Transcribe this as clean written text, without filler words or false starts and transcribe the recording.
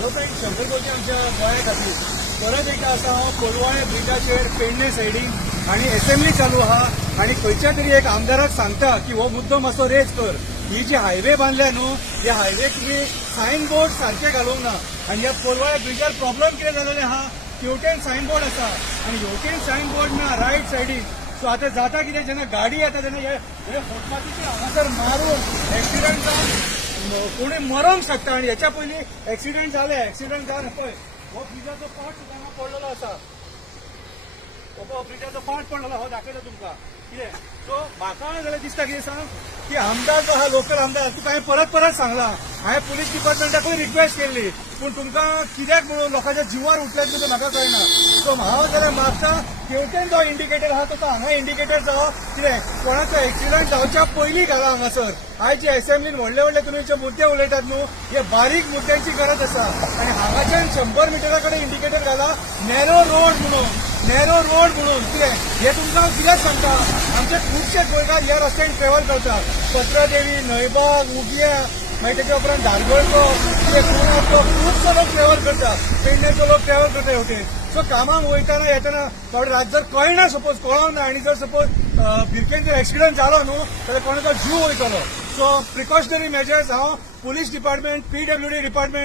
काही शंभर कोटी आमच्या गोंया खातीर परत एकदा आसा हांव कोलवाळे ब्रिजाचेर पेडणे सायडीन आनी असेंब्ली चालू आहा आनी खंयच्या तरी एक आमदाराक सांगता की हो मुद्दो मातसो रेज कर. ही जी हायवे बांदल्या न्हू ह्या हायवे तुम्ही सायन बोर्ड सारखे घालूंक ना आनी ह्या कोलवाळे ब्रिजार प्रॉब्लेम कितें जालेले आहा हेवटेन सायन बोर्ड आसा आनी हेवटेन सायन बोर्ड ना रायट सायडीन. सो आता जाता कितें जेन्ना गाडी येता तेन्ना हे फुटपाथीचेर हांगासर मारून एक्सिडंट जावन कोणी मरोंक शकता आनी हेच्या पयलीं एक्सिडंट जाले. एक्सिडंट जावन पळय हो ब्रिजाचो पार्ट सुद्दां हांगा पडलेलो आसा. हो ब्रिजाचो पार्ट पडलेलो हो दाखयता तुमकां कितें. सो म्हाका जाल्यार दिसता कितें सांग की आमदार जो हा लोकल आमदार तुका हांवें परत परत सांगला. हांवें पुलीस डिपार्टमेंटाकूय रिक्वेस्ट केल्ली पूण तुमकां कित्याक म्हणून लोकांच्या जिवार उठल्यात तें म्हाका कळना. सो हांव जाल्यार मागता हेवटेन जो इंडिकेटर आहा तो हांगा इंडिकेटर जावो कितें कोणाचो एक्सिडंट जावच्या पयलीं घाला हांगासर. आयज जे असेंब्लीन व्हडले व्हडले तुमी जे मुद्दे उलयतात न्हू हे बारीक मुद्द्यांची गरज आसा आनी हांगाच्यान 100 मिटरा कडेन इंडिकेटर घाला नॅरो रोड म्हणून कितें हे तुमकां कित्याक सांगता. आमचे खुबशे गोंयकार ह्या रस्त्यान ट्रॅव्हल करतात. पत्रादेवी नयबाग उगया मागीर तेच्या उपरांत धारगळचो खुबसो लोक ट्रॅव्हल करता. पेडणेचो लोक ट्रॅव्हल करता हेवटेन. सो कामाक वयतना येतना थोडे रात जर कळना सपोज कळोंक ना आनी जर सपोज भिरकेन जर एक्सिडंट जालो न्हू जाल्यार कोणाचो जीव वयतलो. सो प्रिकॉशनरी मेजर्स हांव पुलीस डिपार्टमेंट PWD डिपार्टमेंट